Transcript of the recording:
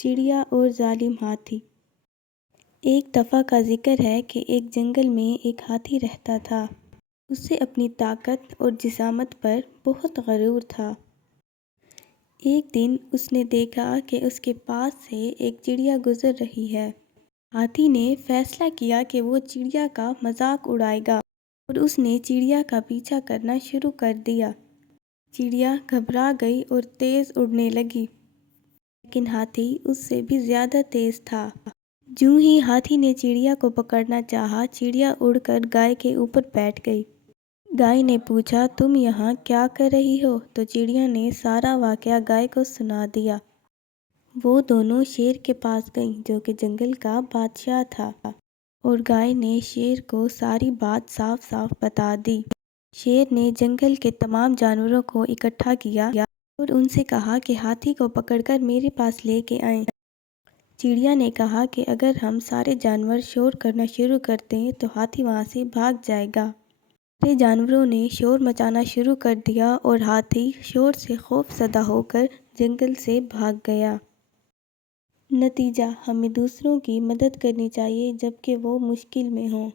چڑیا اور ظالم ہاتھی۔ ایک دفعہ کا ذکر ہے کہ ایک جنگل میں ایک ہاتھی رہتا تھا۔ اسے اپنی طاقت اور جسامت پر بہت غرور تھا۔ ایک دن اس نے دیکھا کہ اس کے پاس سے ایک چڑیا گزر رہی ہے۔ ہاتھی نے فیصلہ کیا کہ وہ چڑیا کا مذاق اڑائے گا اور اس نے چڑیا کا پیچھا کرنا شروع کر دیا۔ چڑیا گھبرا گئی اور تیز اڑنے لگی، لیکن ہاتھی اس سے بھی زیادہ تیز تھا۔ جوں ہی ہاتھی نے چڑیا کو پکڑنا چاہا، چڑیا اڑ کر گائے کے اوپر بیٹھ گئی۔ گائے نے پوچھا، تم یہاں کیا کر رہی ہو؟ تو چڑیا نے سارا واقعہ گائے کو سنا دیا۔ وہ دونوں شیر کے پاس گئیں جو کہ جنگل کا بادشاہ تھا، اور گائے نے شیر کو ساری بات صاف صاف بتا دی۔ شیر نے جنگل کے تمام جانوروں کو اکٹھا کیا اور ان سے کہا کہ ہاتھی کو پکڑ کر میرے پاس لے کے آئیں۔ چڑیا نے کہا کہ اگر ہم سارے جانور شور کرنا شروع کر دیں تو ہاتھی وہاں سے بھاگ جائے گا۔ سارے جانوروں نے شور مچانا شروع کر دیا اور ہاتھی شور سے خوف زدہ ہو کر جنگل سے بھاگ گیا۔ نتیجہ: ہمیں دوسروں کی مدد کرنی چاہیے جب کہ وہ مشکل میں ہوں۔